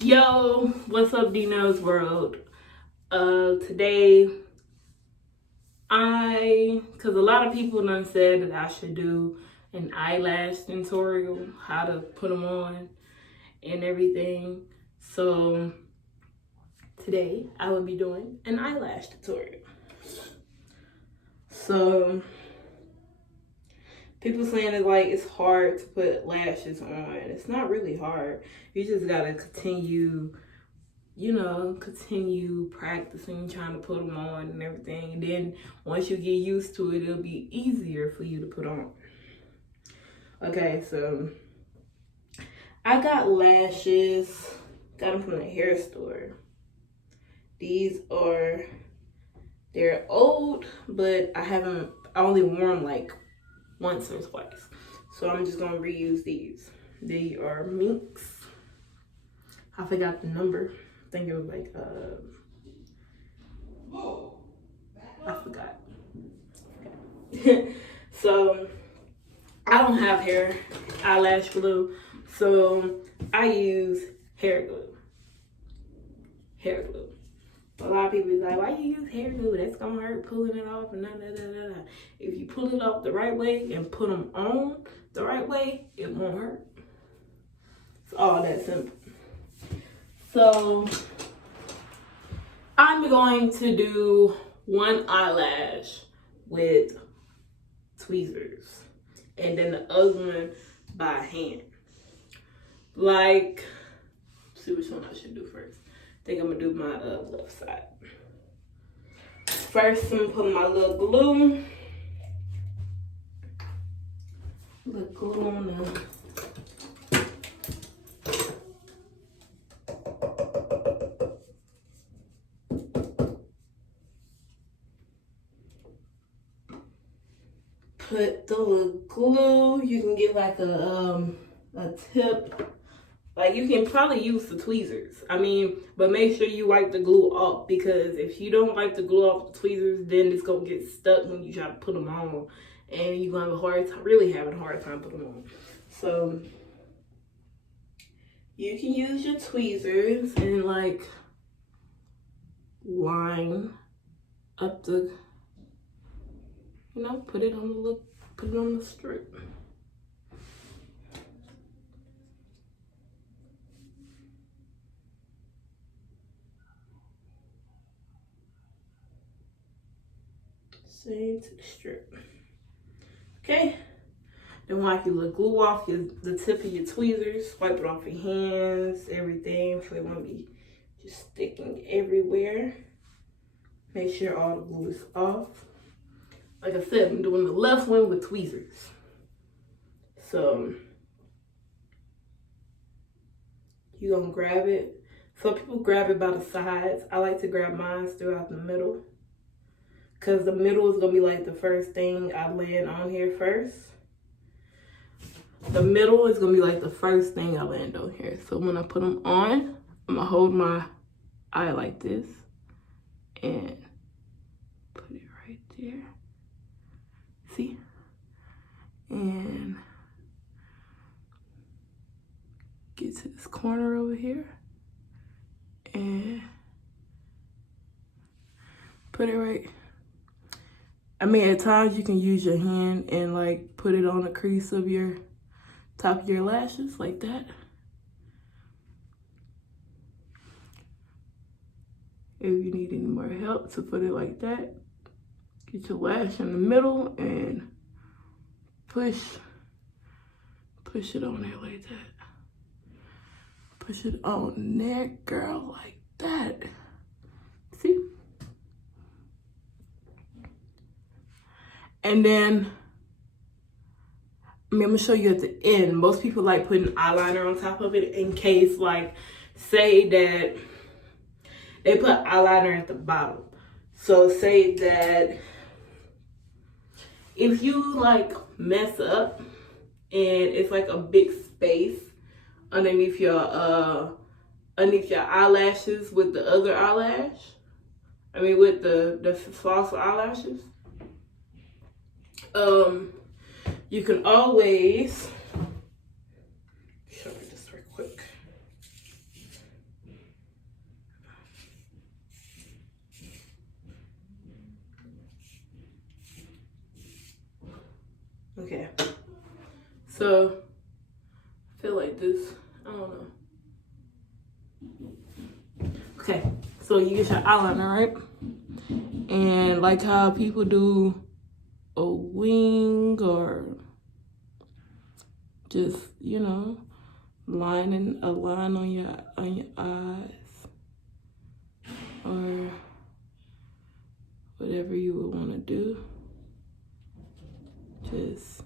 Yo, what's up, Dino's World? Today, cause a lot of people done said that I should do an eyelash tutorial, how to put them on and everything. So today, I will be doing an eyelash tutorial. So people saying it's hard to put lashes on. It's not really hard. You just gotta continue practicing, trying to put them on and everything. And then once you get used to it, it'll be easier for you to put on. Okay, so I got lashes, got them from the hair store. They're old, but I only wore them like once or twice. So I'm just gonna reuse these. They are Minks. I forgot the number. I think it was like, I forgot. So, I don't have eyelash glue. So, I use hair glue. A lot of people be like, why you use hair glue? That's gonna hurt pulling it off and nah. If you pull it off the right way and put them on the right way, it won't hurt. It's all that simple. So, I'm going to do one eyelash with tweezers and then the other one by hand. Let's see which one I should do first. I think I'm gonna do my left side. First, I'm gonna put my little glue on the put the little glue. You can get like a tip. Like you can probably use the tweezers. But make sure you wipe the glue off, because if you don't wipe the glue off the tweezers, then it's gonna get stuck when you try to put them on, and you're gonna have really having a hard time putting them on. So you can use your tweezers and line up the, put it on the strip. Same to the strip. Okay. Then wipe your little glue off the tip of your tweezers. Wipe it off your hands, everything, so it won't be just sticking everywhere. Make sure all the glue is off. Like I said, I'm doing the left one with tweezers. So you're gonna grab it. Some people grab it by the sides. I like to grab mine throughout the middle, because the middle is gonna be like the first thing I land on here first. The middle is gonna be like the first thing I land on here. So when I put them on, I'm gonna hold my eye like this and put it right there. See? And get to this corner over here and put it right. At times you can use your hand and put it on the crease of your top of your lashes like that. If you need any more help to put it like that, get your lash in the middle and push it on there like that. Push it on there, girl, like that. See? And then, I'm gonna show you at the end. Most people like putting eyeliner on top of it in case, say that they put eyeliner at the bottom. So say that if you mess up and it's a big space underneath your eyelashes with the other eyelash, with the false eyelashes, you can always show you this real quick. Okay. So I feel like this, I don't know. Okay, so you get your eyeliner, right? And like how people do a wing or just, you know, lining a line on your eyes or whatever you would want to do. Just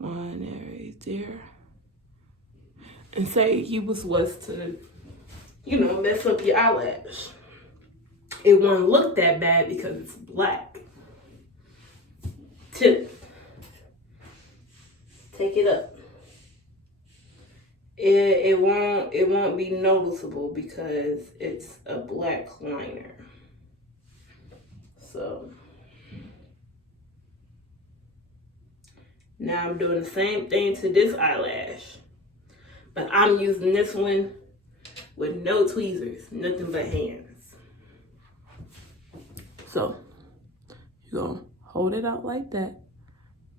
line it right there. And say you was to, you know, mess up your eyelash. It won't look that bad because it's black. Tip. Take it up. It won't be noticeable because it's a black liner. So now I'm doing the same thing to this eyelash, but I'm using this one with no tweezers, nothing but hands. So you're gonna hold it out like that.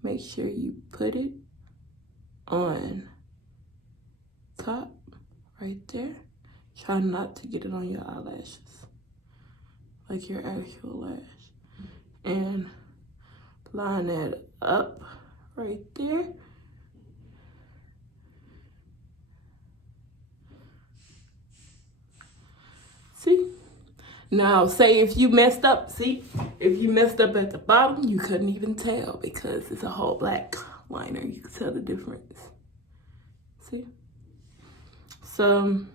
Make sure you put it on top right there. Try not to get it on your eyelashes, like your actual lash. And line that up right there. See? Now, say if you messed up, see? If you messed up at the bottom, you couldn't even tell because it's a whole black liner. You can tell the difference. See? So,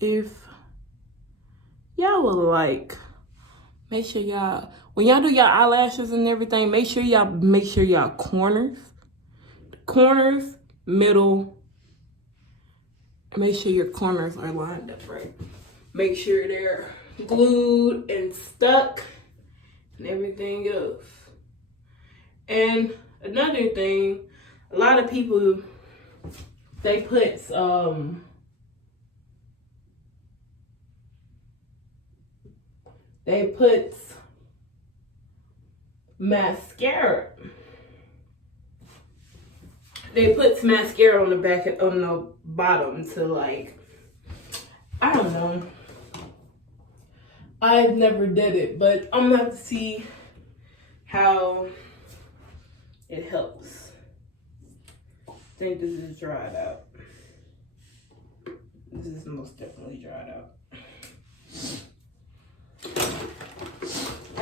if y'all would like, make sure y'all, when y'all do your eyelashes and everything, make sure y'all corners, middle, make sure your corners are lined up right. Make sure they're glued and stuck and everything else. And another thing, a lot of people, they put mascara. They put mascara on the bottom to, like, I don't know. I've never did it, but I'm gonna have to see how it helps. I think this is dried out. This is most definitely dried out.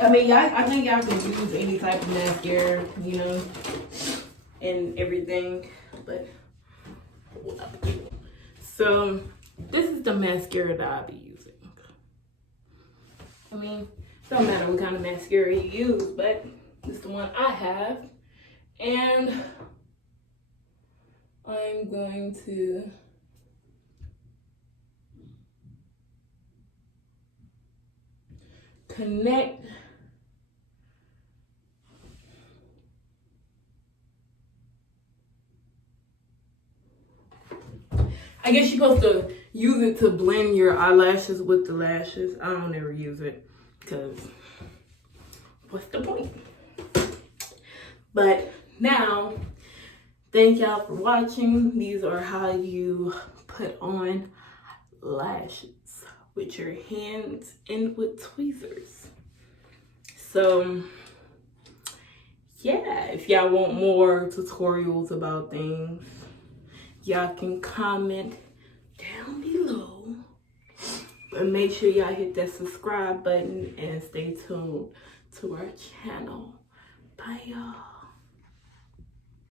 I mean, I think y'all can use any type of mascara, you know, and everything, but so this is the mascara that I'll be using. I mean, it don't matter what kind of mascara you use, but it's the one I have, and I'm going to connect I guess you're supposed to use it to blend your eyelashes with the lashes. I don't ever use it because what's the point? But now, thank y'all for watching. These are how you put on lashes with your hands and with tweezers. So yeah, if y'all want more tutorials about things, y'all can comment down below. And make sure y'all hit that subscribe button and stay tuned to our channel. Bye, y'all.